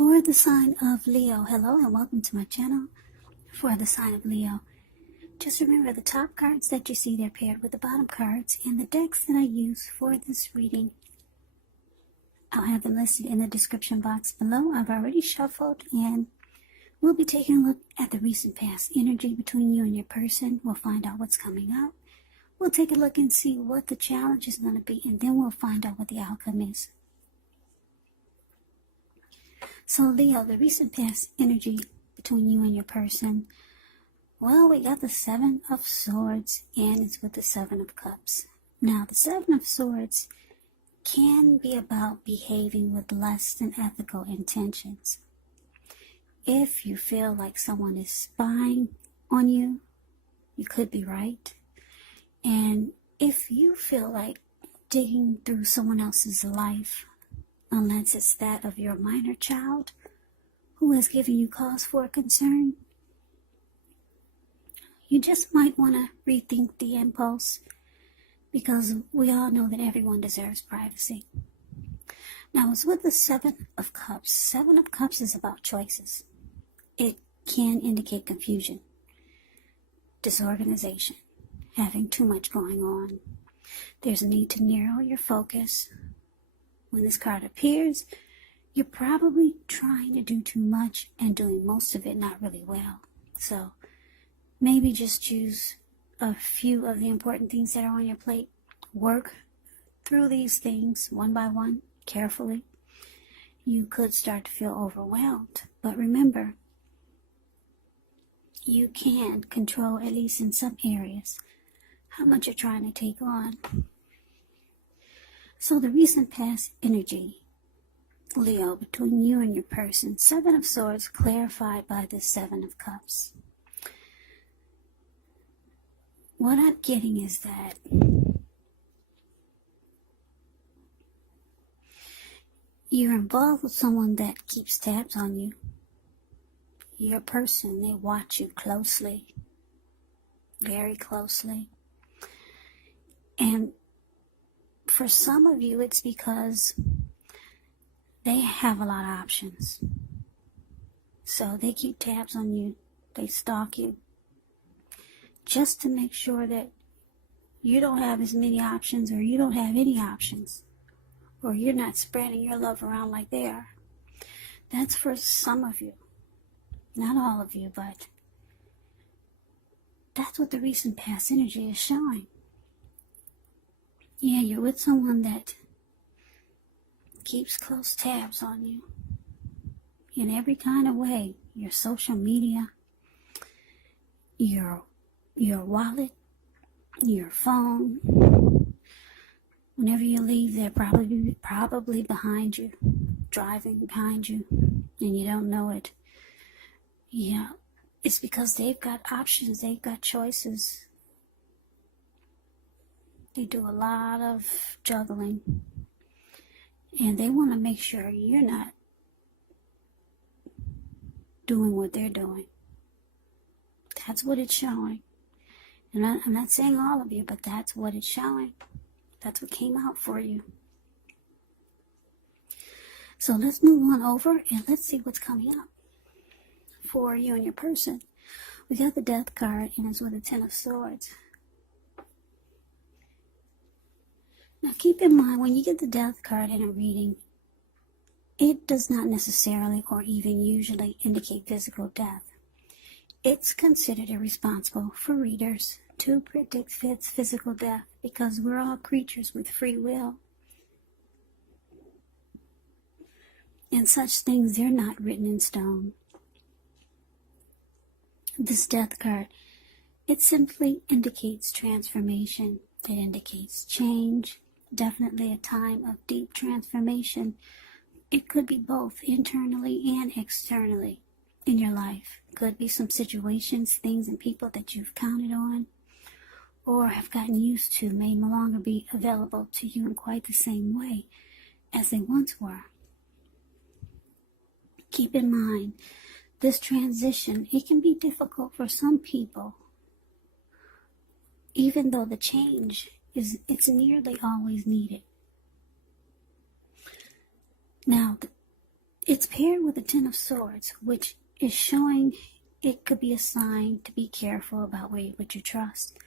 For the sign of Leo, hello and welcome to my channel. For the sign of Leo, just remember the top cards that you see, they're paired with the bottom cards, and the decks that I use for this reading, I'll have them listed in the description box below. I've already shuffled, and we'll be taking a look at the recent past energy between you and your person. We'll find out what's coming up. We'll take a look and see what the challenge is going to be, and then we'll find out what the outcome is. So Leo, the recent past energy between you and your person, well, we got the Seven of Swords, and it's with the Seven of Cups. Now, the Seven of Swords can be about behaving with less than ethical intentions. If you feel like someone is spying on you, you could be right. And if you feel like digging through someone else's life, unless it's that of your minor child who has given you cause for concern, you just might want to rethink the impulse, because we all know that everyone deserves privacy. Now, it's with the Seven of Cups. Seven of Cups is about choices. It can indicate confusion, disorganization, having too much going on. There's a need to narrow your focus. When this card appears, you're probably trying to do too much and doing most of it not really well. So maybe just choose a few of the important things that are on your plate. Work through these things one by one, carefully. You could start to feel overwhelmed, but remember, you can control, at least in some areas, how much you're trying to take on. So the recent past energy, Leo, between you and your person, Seven of Swords clarified by the Seven of Cups. What I'm getting is that you're involved with someone that keeps tabs on you. Your person, they watch you closely, very closely. And for some of you, it's because they have a lot of options. So they keep tabs on you. They stalk you, just to make sure that you don't have as many options, or you don't have any options, or you're not spreading your love around like they are. That's for some of you. Not all of you, but that's what the recent past energy is showing. Yeah, you're with someone that keeps close tabs on you in every kind of way. Your social media, your wallet, your phone. Whenever you leave, they're probably behind you, driving behind you, and you don't know it. Yeah, it's because they've got options, they've got choices. They do a lot of juggling, and they want to make sure you're not doing what they're doing. That's what it's showing. And I'm not saying all of you, but that's what it's showing. That's what came out for you. So let's move on over and let's see what's coming up for you and your person. We got the Death card, and it's with the Ten of Swords. Now keep in mind, when you get the Death card in a reading, it does not necessarily or even usually indicate physical death. It's considered irresponsible for readers to predict physical death, because we're all creatures with free will. And such things, they're not written in stone. This Death card, it simply indicates transformation. It indicates change. Definitely a time of deep transformation. It could be both internally and externally in your life. Could be some situations, things, and people that you've counted on or have gotten used to may no longer be available to you in quite the same way as they once were. Keep in mind, this transition, it can be difficult for some people, even though the change it's nearly always needed. Now, it's paired with the Ten of Swords, which is showing it could be a sign to be careful about where you put your trust.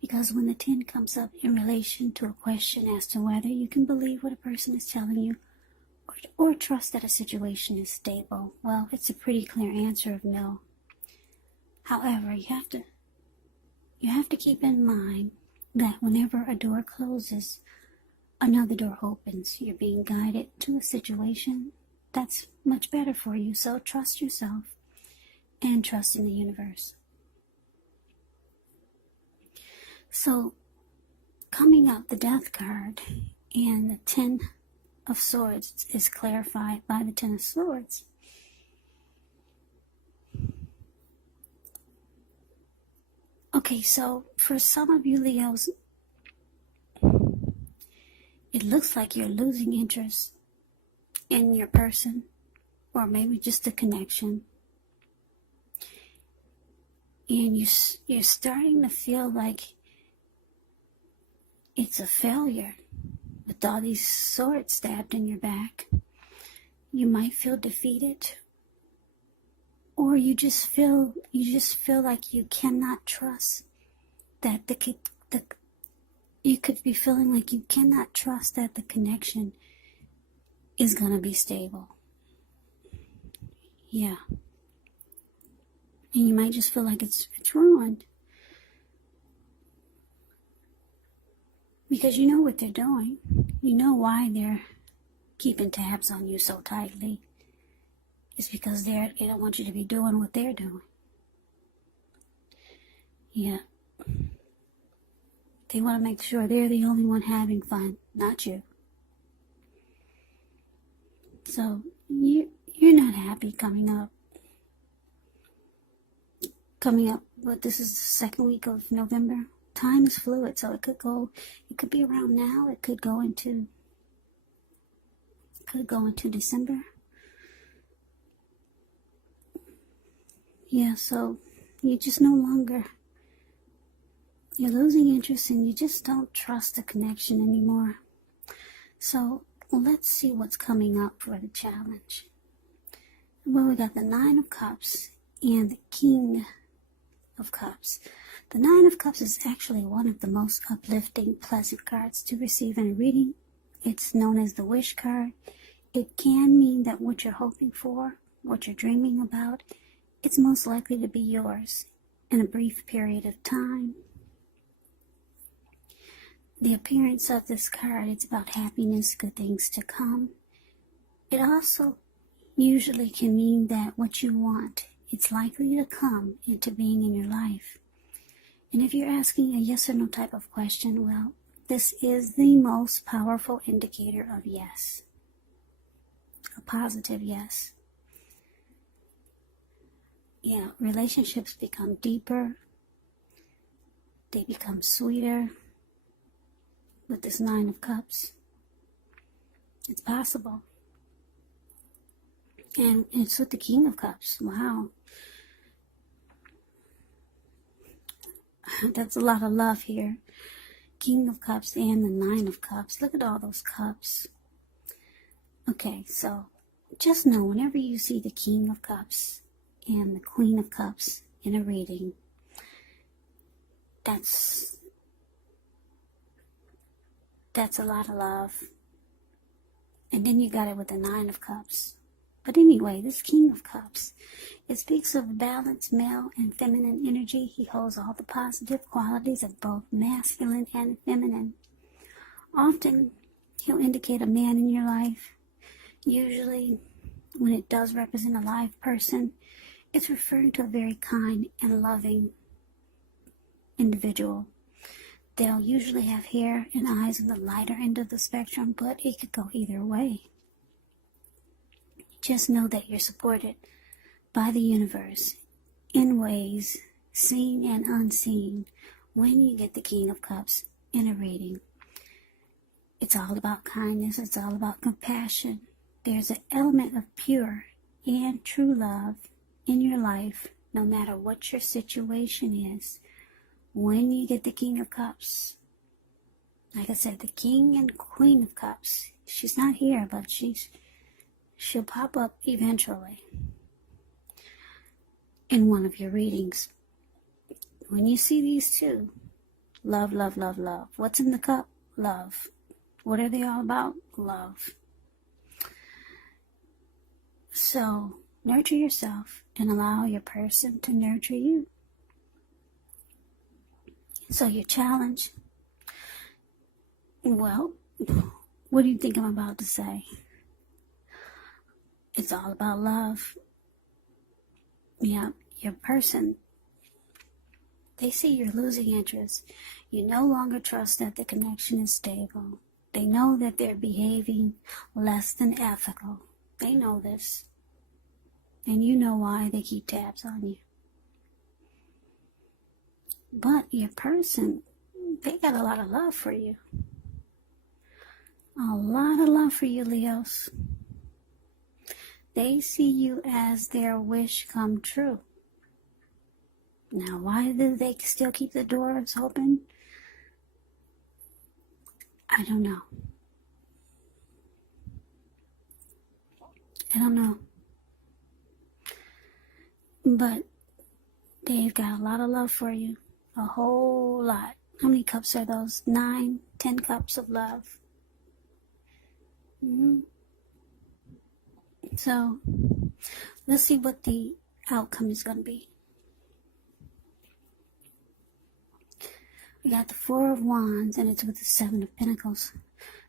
Because when the 10 comes up in relation to a question as to whether you can believe what a person is telling you or trust that a situation is stable, well, it's a pretty clear answer of no. However, you have to keep in mind that whenever a door closes, another door opens. You're being guided to a situation that's much better for you. So trust yourself and trust in the universe. So coming up, the Death card and the 10 of Swords is clarified by the 10 of Swords. Okay, so for some of you Leos, it looks like you're losing interest in your person, or maybe just a connection. And you're starting to feel like it's a failure with all these swords stabbed in your back. You might feel defeated, or you just feel like you cannot trust that you could be feeling like you cannot trust that the connection is going to be stable. Yeah. And you might just feel like it's ruined. Because you know what they're doing. You know why they're keeping tabs on you so tightly. It's because they don't want you to be doing what they're doing. Yeah. They want to make sure they're the only one having fun, not you. So you're not happy coming up. But this is the second week of November. Time is fluid, so it could be around now, it could go into December. Yeah, so you're losing interest and you just don't trust the connection anymore. So let's see what's coming up for the challenge. Well, we got the 9 of Cups and the King of Cups. The 9 of Cups is actually one of the most uplifting, pleasant cards to receive in a reading. It's known as the wish card. It can mean that what you're hoping for, what you're dreaming about, it's most likely to be yours in a brief period of time. The appearance of this card, it's about happiness, good things to come. It also usually can mean that what you want, it's likely to come into being in your life. And if you're asking a yes or no type of question, well, this is the most powerful indicator of yes. A positive yes. Yeah, relationships become deeper. They become sweeter with this 9 of Cups. It's possible. And it's with the King of Cups. Wow. That's a lot of love here. King of Cups and the 9 of Cups. Look at all those cups. Okay, so just know whenever you see the King of Cups and the Queen of Cups in a reading, that's a lot of love. And then you got it with the 9 of Cups. But anyway, this King of Cups, it speaks of balanced male and feminine energy. He holds all the positive qualities of both masculine and feminine. Often, he'll indicate a man in your life. Usually, when it does represent a live person, it's referring to a very kind and loving individual. They'll usually have hair and eyes on the lighter end of the spectrum, but it could go either way. Just know that you're supported by the universe in ways seen and unseen when you get the King of Cups in a reading. It's all about kindness. It's all about compassion. There's an element of pure and true love in your life, no matter what your situation is. When you get the King of Cups, like I said, the King and Queen of Cups, she's not here, but she's she'll pop up eventually in one of your readings. When you see these two, love, love, love, love. What's in the cup? Love. What are they all about? Love. So, nurture yourself and allow your person to nurture you. So your challenge, well, what do you think I'm about to say? It's all about love. Yeah, your person, they see you're losing interest. You no longer trust that the connection is stable. They know that they're behaving less than ethical. They know this. And you know why they keep tabs on you. But your person, they got a lot of love for you. A lot of love for you, Leos. They see you as their wish come true. Now, why do they still keep the doors open? I don't know. I don't know. But they've got a lot of love for you. A whole lot. How many cups are those? 9, 10 cups of love. So, let's see what the outcome is going to be. We got the Four of Wands, and it's with the Seven of Pentacles.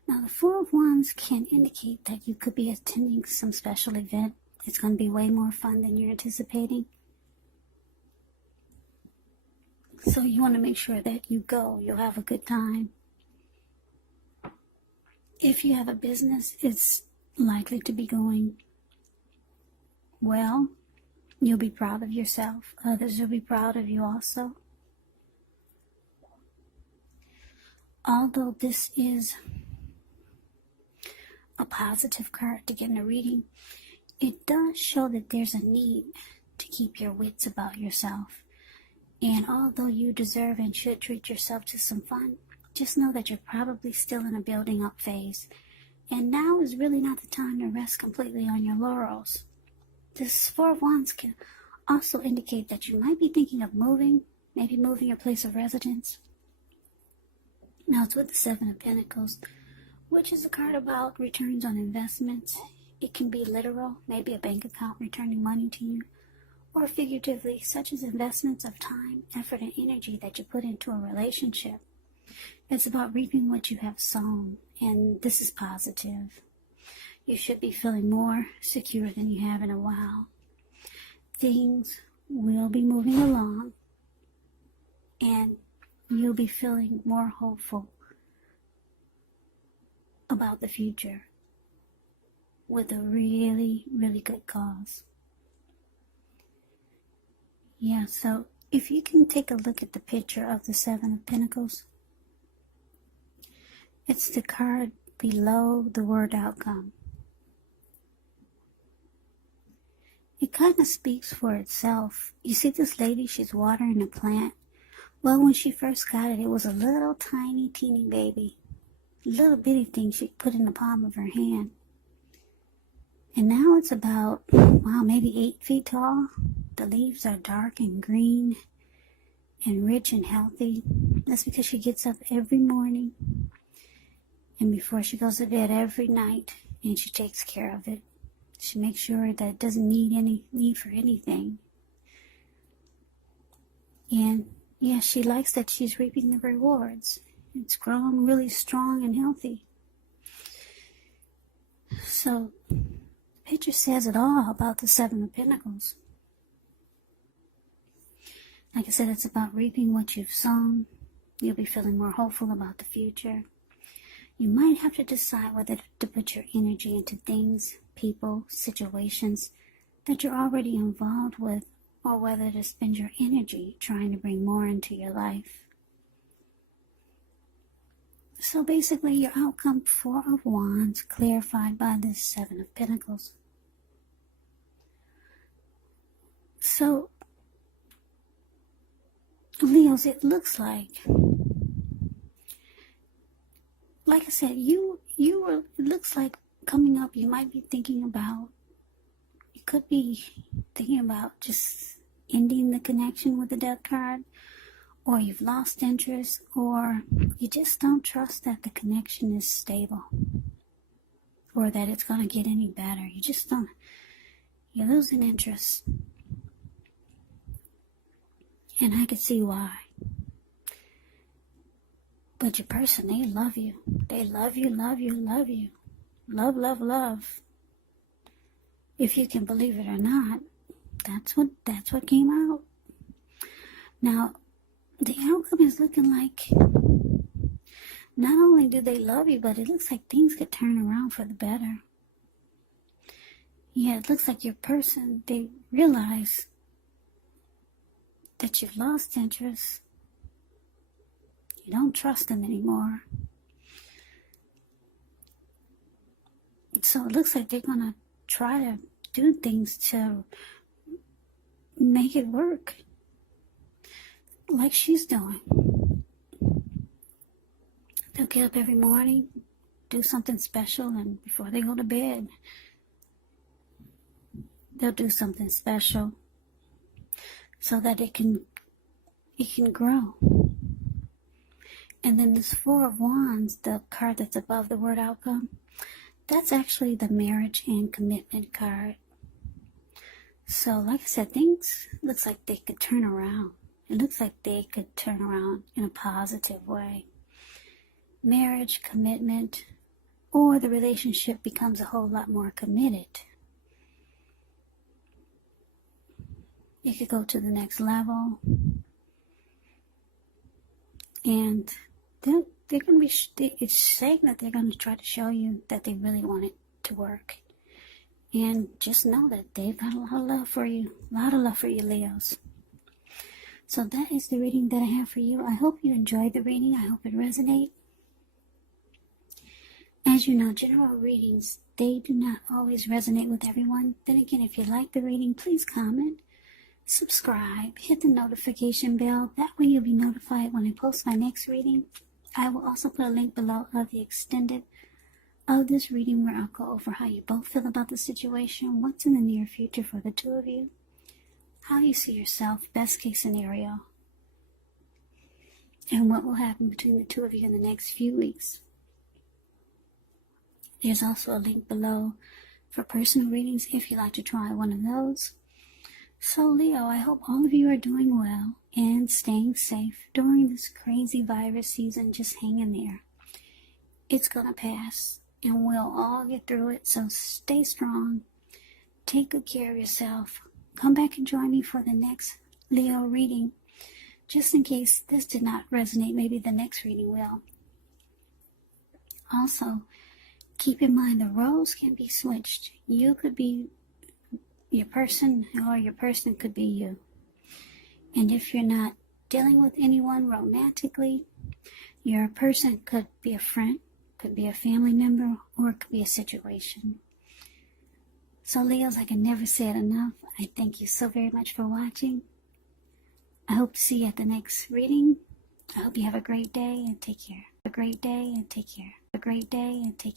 Now, the Four of Wands can indicate that you could be attending some special event. It's going to be way more fun than you're anticipating. So you want to make sure that you go. You'll have a good time. If you have a business, it's likely to be going well. You'll be proud of yourself. Others will be proud of you also. Although this is a positive card to get in a reading, it does show that there's a need to keep your wits about yourself. And although you deserve and should treat yourself to some fun, just know that you're probably still in a building up phase. And now is really not the time to rest completely on your laurels. This Four of Wands can also indicate that you might be thinking of moving, maybe moving your place of residence. Now it's with the Seven of Pentacles, which is a card about returns on investments. It can be literal, maybe a bank account returning money to you, or figuratively, such as investments of time, effort, and energy that you put into a relationship. It's about reaping what you have sown, and this is positive. You should be feeling more secure than you have in a while. Things will be moving along, and you'll be feeling more hopeful about the future with a really, really good cause. Yeah, so if you can take a look at the picture of the Seven of Pentacles, it's the card below the word outcome. It kind of speaks for itself. You see this lady, she's watering a plant. Well, when she first got it, it was a little tiny, teeny baby. Little bitty thing she put in the palm of her hand. And now it's about, wow, maybe 8 feet tall. The leaves are dark and green and rich and healthy. That's because she gets up every morning and before she goes to bed every night, and she takes care of it. She makes sure that it doesn't need any need for anything. And yeah, she likes that she's reaping the rewards. It's grown really strong and healthy. So the picture says it all about the Seven of Pentacles. Like I said, it's about reaping what you've sown. You'll be feeling more hopeful about the future. You might have to decide whether to put your energy into things, people, situations that you're already involved with, or whether to spend your energy trying to bring more into your life. So basically, your outcome, Four of Wands, clarified by this Seven of Pentacles. So, Leos, it looks like I said, it looks like coming up, you might be thinking about, you could be thinking about just ending the connection with the Death card, or you've lost interest, or you just don't trust that the connection is stable, or that it's going to get any better. You just don't, you're losing interest. And I could see why. But your person, they love you. They love you, love you, love you. Love, love, love. If you can believe it or not, that's what came out. Now, the outcome is looking like not only do they love you, but it looks like things could turn around for the better. Yeah, it looks like your person, they realize that you've lost interest. You don't trust them anymore. So it looks like they're going to try to do things to make it work, like she's doing. They'll get up every morning, do something special, and before they go to bed, they'll do something special so that it can grow. And then this Four of Wands, the card that's above the word outcome, that's actually the marriage and commitment card. So like I said, things looks like they could turn around. It looks like they could turn around in a positive way. Marriage, commitment, or the relationship becomes a whole lot more committed. It could go to the next level. And they're going to be, it's saying that they're going to try to show you that they really want it to work. And just know that they've got a lot of love for you. A lot of love for you, Leos. So that is the reading that I have for you. I hope you enjoyed the reading. I hope it resonates. As you know, general readings, they do not always resonate with everyone. Then again, if you like the reading, please comment, subscribe, hit the notification bell. That way you'll be notified when I post my next reading. I will also put a link below of the extended of this reading where I'll go over how you both feel about the situation, what's in the near future for the two of you, how you see yourself, best case scenario, and what will happen between the two of you in the next few weeks. There's also a link below for personal readings if you'd like to try one of those. So Leo, I hope all of you are doing well and staying safe during this crazy virus season. Just hang in there. It's gonna pass and we'll all get through it. So stay strong. Take good care of yourself. Come back and join me for the next Leo reading. Just in case this did not resonate, maybe the next reading will. Also, keep in mind the roles can be switched. You could be your person or your person could be you. And if you're not dealing with anyone romantically, your person could be a friend, could be a family member, or it could be a situation. So Leos, I can never say it enough. I thank you so very much for watching. I hope to see you at the next reading. I hope you have a great day and take care. A great day and take care. A great day and take care.